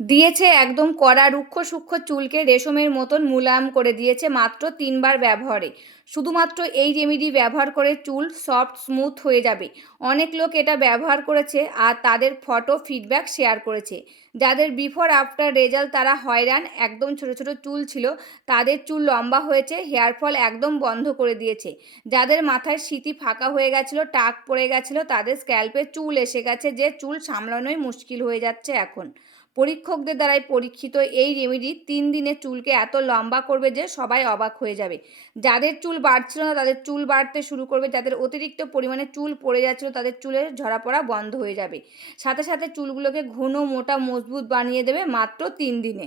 দিয়েছে একদম কড়া রুক্ষ সূক্ষ্ম চুলকে রেশমের মতন মুলায়ম করে দিয়েছে মাত্র 3 বার ব্যবহারে। শুধুমাত্র এই রেমেডি ব্যবহার করে চুল সফট স্মুথ হয়ে যাবে। অনেক লোক এটা ব্যবহার করেছে আর তাদের ফটো ফিডব্যাক শেয়ার করেছে। যাদের বিফোর আফটার রেজাল্ট তারা হয়রান। একদম ছোট ছোট চুল ছিল, তাদের চুল লম্বা হয়েছে, হেয়ার ফল একদম বন্ধ করে দিয়েছে। যাদের মাথায় সিঁথি ফাঁকা হয়ে গেছিলো, টাক পড়ে গেছিলো, তাদের স্ক্যাল্পে চুল এসে গেছে, যে চুল সামলানোই মুশকিল হয়ে যাচ্ছে এখন। পরীক্ষকদের দ্বারাই পরীক্ষিত এই রেমেডি 3 দিনে চুলকে এত লম্বা করবে যে সবাই অবাক হয়ে যাবে। যাদের চুল বাড়ছিল না তাদের চুল বাড়তে শুরু করবে, যাদের অতিরিক্ত পরিমাণে চুল পড়ে যাচ্ছিল তাদের চুলের ঝরা পড়া বন্ধ হয়ে যাবে। সাথে সাথে চুলগুলোকে ঘন মোটা মজবুত বানিয়ে দেবে মাত্র 3 দিনে।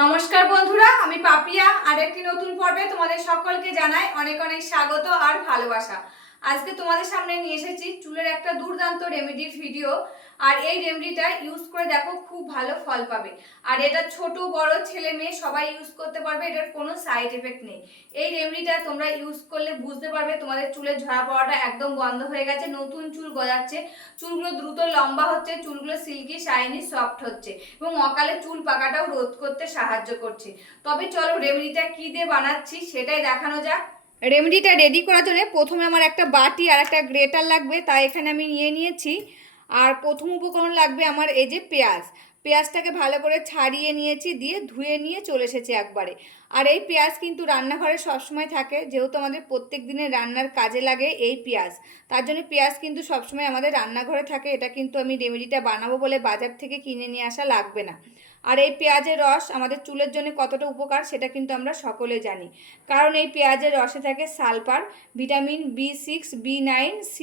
নমস্কার বন্ধুরা, আমি পাপিয়া। আর একটি নতুন পর্বে তোমাদের সকলকে জানাই অনেক অনেক স্বাগত আর ভালোবাসা। আজকে তোমাদের সামনে নিয়ে এসেছি চুলের একটা দুর্দান্ত রেমেডির ভিডিও। আর এই রেমেডিটা ইউজ করে দেখো, খুব ভালো ফল পাবে। আর এটা ছোট বড় ছেলে মেয়ে সবাই ইউজ করতে পারবে, এটার কোনো সাইড এফেক্ট নেই। এই রেমেডিটা তোমরা ইউজ করলে বুঝতে পারবে তোমাদের চুলের ঝরা পড়াটা একদম বন্ধ হয়ে গেছে, নতুন চুল গজাচ্ছে, চুলগুলো দ্রুত লম্বা হচ্ছে, চুলগুলো সিল্কি শাইনি সফট হচ্ছে এবং অকালে চুল পাকাটাও রোধ করতে সাহায্য করছে। তবে চলো রেমেডিটা কি দিয়ে বানাচ্ছি সেটাই দেখানো যাক। রেমেডিটা রেডি করার জন্য প্রথমে আমার একটা বাটি আর একটা গ্রেটার লাগবে, তাই এখানে আমি নিয়ে নিয়েছি। আর প্রথম উপকরণ লাগবে আমার এই যে পেঁয়াজ। পেঁয়াজটাকে ভালো করে ছাড়িয়ে নিয়েছি, দিয়ে ধুয়ে নিয়ে চলে এসেছি একবারে। আর এই পেঁয়াজ কিন্তু রান্নাঘরে সবসময় থাকে, যেহেতু আমাদের প্রত্যেক দিনের রান্নার কাজে লাগে এই পেঁয়াজ, তার জন্য পেঁয়াজ কিন্তু সবসময় আমাদের রান্নাঘরে থাকে। এটা কিন্তু আমি রেমেডিটা বানাবো বলে বাজার থেকে কিনে নিয়ে আসা লাগবে না। আর এই পেঁয়াজের রস আমাদের চুলের জন্য কতটা উপকার সেটা কিন্তু আমরা সকলে জানি, কারণ এই পেঁয়াজের রসে থাকে sulphur, vitamin B6, B9, C,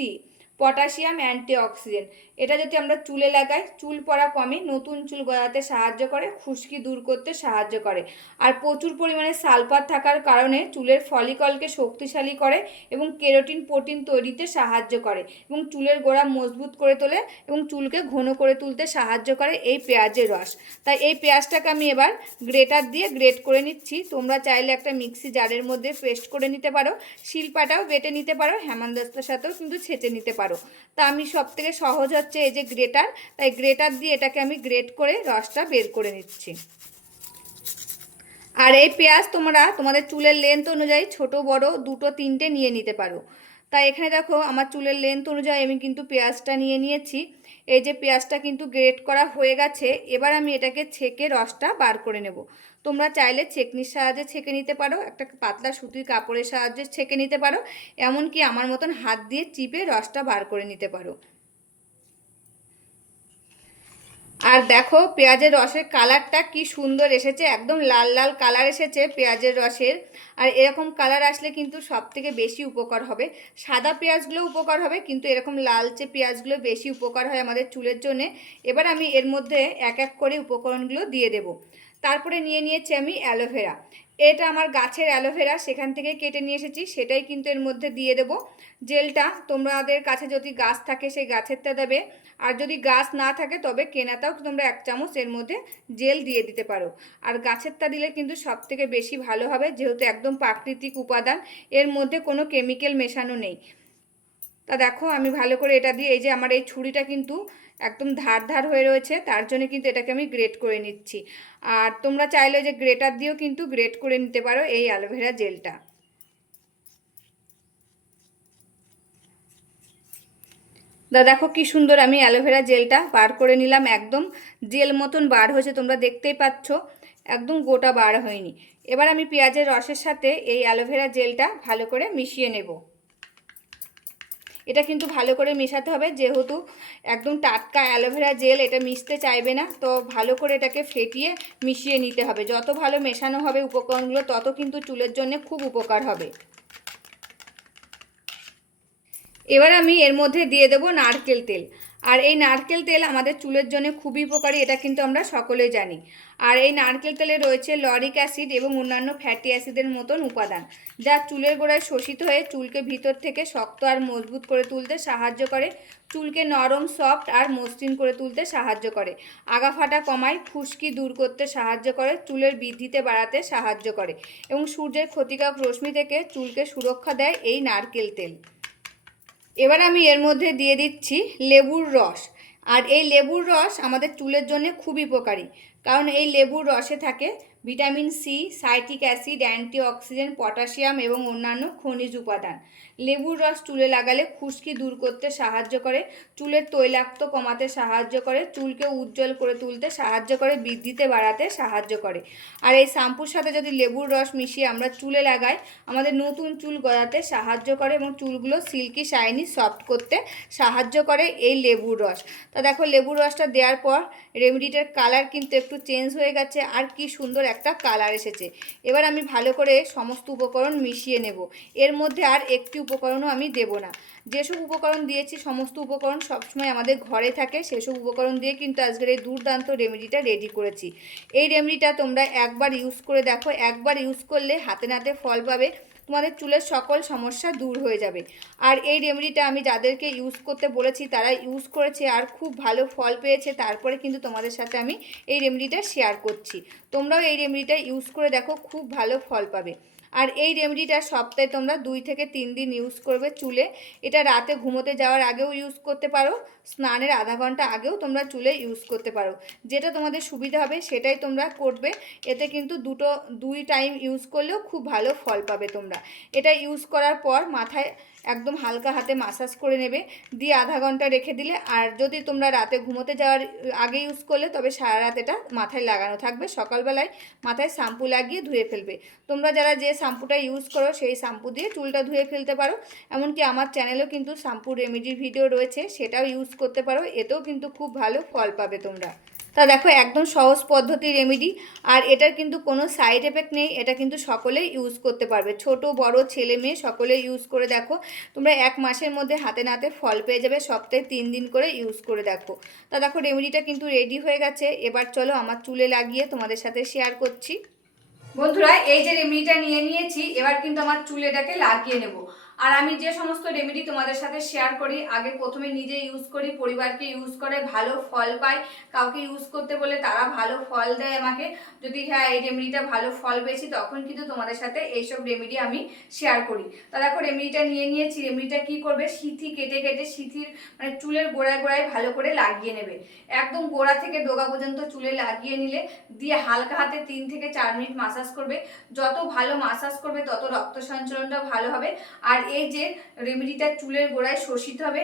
potassium, antioxidant. এটা যদি আমরা চুলে লাগাই চুল পড়া কমে, নতুন চুল গজাতে সাহায্য করে, খুশকি দূর করতে সাহায্য করে। আর প্রচুর পরিমাণে সালফার থাকার কারণে চুলের ফলিকলকে শক্তিশালী করে এবং কেরাটিন প্রোটিন তৈরিতে সাহায্য করে এবং চুলের গোড়া মজবুত করে তোলে এবং চুলকে ঘন করে তুলতে সাহায্য করে এই পেঁয়াজের রস। তাই এই পেঁয়াজটাকে আমি এবার গ্রেটার দিয়ে গ্রেট করে নিচ্ছি। তোমরা চাইলে একটা মিক্সি জারের মধ্যে পেস্ট করে নিতে পারো, শিলপাটাও বেটে নিতে পারো, হেমানদস্তার সাথেও কিন্তু ছেঁচে নিতে পারো। তা আমি সবথেকে সহজ হচ্ছে এই যে গ্রেটার, তাই গ্রেটার দিয়ে এটাকে আমি গ্রেট করে রসটা বের করে নিচ্ছি। আর এই পেঁয়াজ তোমরা তোমাদের চুলের লেন্থ অনুযায়ী ছোট বড় দুটো তিনটে নিয়ে নিতে পারো। তাই এখানে দেখো আমার চুলের লেন্থ অনুযায়ী আমি কিন্তু পেঁয়াজটা নিয়ে নিয়েছি। এই যে পেঁয়াজটা কিন্তু গ্রেট করা হয়ে গেছে, এবার আমি এটাকে ছেঁকে রসটা বার করে নেব। তোমরা চাইলে ছেঁকনির সাহায্যে ছেঁকে নিতে পারো, একটা পাতলা সুতির কাপড়ের সাহায্যে ছেঁকে নিতে পারো, এমনকি আমার মতন হাত দিয়ে চিপে রসটা বার করে নিতে পারো। আর দেখো পেঁয়াজের রসের কালারটা কি সুন্দর এসেছে, একদম লাল লাল কালার এসেছে পেঁয়াজের রসের। আর এরকম কালার আসলে কিন্তু সব থেকে বেশি উপকার হবে। সাদা পেঁয়াজগুলো উপকার হবে, কিন্তু এরকম লালচে পেঁয়াজগুলো বেশি উপকার হয় আমাদের চুলের জন্যে। এবার আমি এর মধ্যে এক এক করে উপকরণগুলো দিয়ে দেব। তারপরে নিয়ে নিয়েছি আমি অ্যালোভেরা। এটা আমার গাছের অ্যালোভেরা, সেখান থেকে কেটে নিয়ে এসেছি, সেটাই কিন্তু এর মধ্যে দিয়ে দেব। জেলটা তোমাদের কাছে যদি গাছ থাকে সেই গাছেরটা দেবে, আর যদি গাছ না থাকে তবে কেনাটাও তোমরা 1 চামচ এর মধ্যে জেল দিয়ে দিতে পারো। আর গাছেরটা দিলে কিন্তু সব থেকে বেশি ভালো হবে, যেহেতু একদম প্রাকৃতিক উপাদান, এর মধ্যে কোনো কেমিক্যাল মেশানো নেই। তা দেখো আমি ভালো করে এটা দিয়ে, এই যে আমার এই ছুরিটা কিন্তু একদম ধার ধার হয়ে রয়েছে, তার জন্য কিন্তু এটাকে আমি গ্রেট করে নিচ্ছি। আর তোমরা চাইলে যে গ্রেটার দিয়েও কিন্তু গ্রেট করে নিতে পারো এই অ্যালোভেরা জেলটা। দেখো কি সুন্দর আমি অ্যালোভেরা জেলটা বার করে নিলাম, একদম জেল মতন বার হয়েছে, তোমরা দেখতেই পাচ্ছ, একদম গোটা বার হয়নি। এবার আমি পেঁয়াজের রসের সাথে এই অ্যালোভেরা জেলটা ভালো করে মিশিয়ে নেব। এটা কিন্তু ভালো করে মেশাতে হবে, যেহেতু একদম টাটকা অ্যালোভেরা জেল, এটা মিশতে চাইবে না, তো ভালো করে এটাকে ফেটিয়ে মিশিয়ে নিতে হবে। যত ভালো মেশানো হবে উপকরণগুলো তত কিন্তু চুলের জন্য খুব উপকার হবে। এবার আমি এর মধ্যে দিয়ে দেব নারকেল তেল। আর এই নারকেল তেল আমাদের চুলের জন্য খুবই উপকারী, এটা কিন্তু আমরা সকলেই জানি। আর এই নারকেল তেলে রয়েছে লরিক অ্যাসিড এবং অন্যান্য ফ্যাটি অ্যাসিডের মতন উপাদান, যা চুলের গোড়ায় শোষিত হয়ে চুলকে ভিতর থেকে শক্ত আর মজবুত করে তুলতে সাহায্য করে, চুলকে নরম সফট আর মসৃণ করে তুলতে সাহায্য করে, আগা ফাটা কমায়, খুশকি দূর করতে সাহায্য করে, চুলের বৃদ্ধিতে বাড়াতে সাহায্য করে এবং সূর্যের ক্ষতিকারক রশ্মি থেকে চুলকে সুরক্ষা দেয় এই নারকেল তেল। এবার আমি এর মধ্যে দিয়ে দিচ্ছি লেবুর রস। আর এই লেবুর রস আমাদের চুলের জন্য খুবই উপকারী, কারণ এই লেবুর রসে থাকে vitamin C, citric acid, antioxidant, potassium এবং অন্যান্য খনিজ উপাদান। লেবুর রস চুলে লাগালে খুশকি দূর করতে সাহায্য করে, চুলের তৈলাক্ত কমাতে সাহায্য করে, চুলকে উজ্জ্বল করে তুলতে সাহায্য করে, বৃদ্ধিতে বাড়াতে সাহায্য করে। আর এই শ্যাম্পুর সাথে যদি লেবুর রস মিশিয়ে আমরা চুলে লাগাই, আমাদের নতুন চুল গজাতে সাহায্য করে এবং চুলগুলো সিল্কি শাইনি সফট করতে সাহায্য করে এই লেবুর রস। তা দেখো লেবুর রসটা দেওয়ার পর রেমেডিটার কালার কিন্তু একটু চেঞ্জ হয়ে গেছে, আর কি সুন্দর একটা কালার এসেছে। এবার আমি ভালো করে সমস্ত উপকরণ মিশিয়ে নেব। এর মধ্যে আর একটি উপকরণও আমি দেব না। যেসব উপকরণ দিয়েছি সমস্ত উপকরণ সবসময় আমাদের ঘরে থাকে, সেসব উপকরণ দিয়ে কিন্তু আজকের এই দুর্দান্ত রেমেডিটা রেডি করেছি। এই রেমেডিটা তোমরা একবার ইউজ করে দেখো, একবার ইউজ করলে হাতে নাতে ফল পাবে, তোমাদের চুলের সকল সমস্যা দূর হয়ে যাবে। আর এই রেমেডিটা আমি যাদেরকে ইউজ করতে বলেছি তারা ইউজ করেছে আর খুব ভালো ফল পেয়েছে, তারপরে কিন্তু তোমাদের সাথে আমি এই রেমেডিটা শেয়ার করছি। তোমরাও এই রেমেডিটা ইউজ করে দেখো, খুব ভালো ফল পাবে। আর এই রেমেডিটা সপ্তাহে তোমরা 2 থেকে 3 দিন ইউজ করবে চুলে। এটা রাতে ঘুমোতে যাওয়ার আগেও ইউজ করতে পারো, স্নানের আধা ঘন্টা আগেও তোমরা চুলে ইউজ করতে পারো। যেটা তোমাদের সুবিধা হবে সেটাই তোমরা করবে। এতে কিন্তু দুই টাইম ইউজ করলেও খুব ভালো ফল পাবে তোমরা। এটা ইউজ করার পর মাথায় একদম হালকা হাতে মাসাজ করে নেবে, দিয়ে আধা ঘন্টা রেখে দিলে। আর যদি তোমরা রাতে ঘুমোতে যাওয়ার আগে ইউজ করলে তবে সারা রাত এটা মাথায় লাগানো থাকবে, সকালবেলায় মাথায় শ্যাম্পু লাগিয়ে ধুয়ে ফেলবে। তোমরা যারা যে শ্যাম্পুটা ইউজ করো সেই শ্যাম্পু দিয়ে চুলটা ধুয়ে ফেলতে পারো। এমনকি আমার চ্যানেলেও কিন্তু শ্যাম্পু রেমেডির ভিডিও রয়েছে, সেটাও ইউজ করতে পারো, এতেও কিন্তু খুব ভালো ফল পাবে তোমরা। তা দেখো একদম সহজ পদ্ধতি রেমেডি, আর এটার কিন্তু কোনো সাইড এফেক্ট নেই। এটা কিন্তু সকলেই ইউজ করতে পারবে, ছোট বড় ছেলে মেয়ে সকলেই ইউজ করে দেখো। তোমরা 1 মাসের মধ্যে হাতে নাতে ফল পেয়ে যাবে, সপ্তাহে 3 দিন করে ইউজ করে দেখো। তা দেখো রেমেডিটা কিন্তু রেডি হয়ে গেছে। এবার চলো আমার চুলে লাগিয়ে তোমাদের সাথে শেয়ার করছি। বন্ধুরা এই যে রেমেডিটা নিয়ে নিয়েছি, এবার কিন্তু আমার চুলে এটাকে লাগিয়ে নেব। আর আমি যে সমস্ত রেমেডি তোমাদের সাথে শেয়ার করি, আগে প্রথমে নিজে ইউজ করি, পরিবারকে ইউজ করে ভালো ফল পাই, কাউকে ইউজ করতে বলে তারা ভালো ফল দেয় আমাকে। যদি হ্যাঁ এই রেমেডিটা ভালো ফল পেয়েছি তখন কিন্তু তোমাদের সাথে এইসব রেমেডি আমি শেয়ার করি। তা দেখো রেমেডিটা নিয়ে নিয়েছি। রেমেডিটা কি করবে, সিথি কেটে কেটে সিথির মানে চুলের গোড়ায় গোড়ায় ভালো করে লাগিয়ে নেবে। একদম গোড়া থেকে ডগা পর্যন্ত চুলে লাগিয়ে নিলে, দিয়ে হালকা হাতে 3 থেকে 4 মিনিট মাসাজ করবে। যত ভালো মাসাজ করবে তত রক্ত সঞ্চালনটা ভালো হবে। আর এই যে রেমেডিটা চুলের গোড়ায় শোষিত হবে,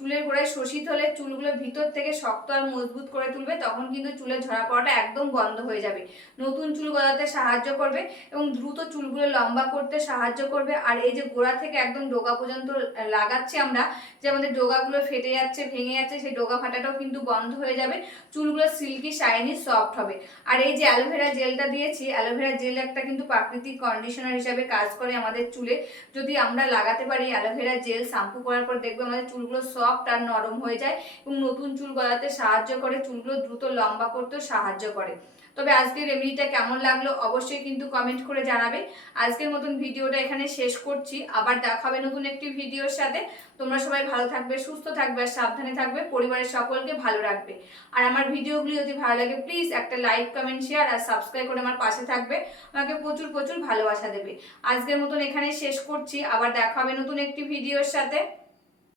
চুলের গোড়ায় শোষিত হলে চুলগুলো ভিতর থেকে শক্ত আর মজবুত করে তুলবে, তখন কিন্তু চুলের ঝরা পড়াটা একদম বন্ধ হয়ে যাবে, নতুন চুল গজাতে সাহায্য করবে এবং দ্রুত চুলগুলো লম্বা করতে সাহায্য করবে। আর এই যে গোড়া থেকে একদম ডগা পর্যন্ত লাগাচ্ছি আমরা, যে আমাদের ডগাগুলো ফেটে যাচ্ছে ভেঙে যাচ্ছে, সেই ডগা ফাটাটাও কিন্তু বন্ধ হয়ে যাবে, চুলগুলো সিল্কি শাইনি সফট হবে। আর এই যে অ্যালোভেরা জেলটা দিয়েছি, অ্যালোভেরা জেল একটা কিন্তু প্রাকৃতিক কন্ডিশনার হিসাবে কাজ করে আমাদের চুলে। যদি আমরা লাগাতে পারি অ্যালোভেরা জেল শ্যাম্পু করার পর, দেখবে আমাদের চুলগুলো সফট আর নরম হয়ে যায় এবং নতুন চুল গজাতে সাহায্য করে, চুলগুলো দ্রুত লম্বা করতেও সাহায্য করে। তবে আজকের রেমেডিটা কেমন লাগলো অবশ্যই কিন্তু কমেন্ট করে জানাবে। আজকের মতন ভিডিওটা এখানে শেষ করছি, আবার দেখা হবে নতুন একটি ভিডিওর সাথে। তোমরা সবাই ভালো থাকবে, সুস্থ থাকবে আর সাবধানে থাকবে, পরিবারের সকলকে ভালো রাখবে। আর আমার ভিডিওগুলি যদি ভালো লাগে প্লিজ একটা লাইক কমেন্ট শেয়ার আর সাবস্ক্রাইব করে আমার পাশে থাকবে, আমাকে প্রচুর প্রচুর ভালোবাসা দেবে। আজকের মতন এখানে শেষ করছি, আবার দেখা হবে নতুন একটি ভিডিওর সাথে।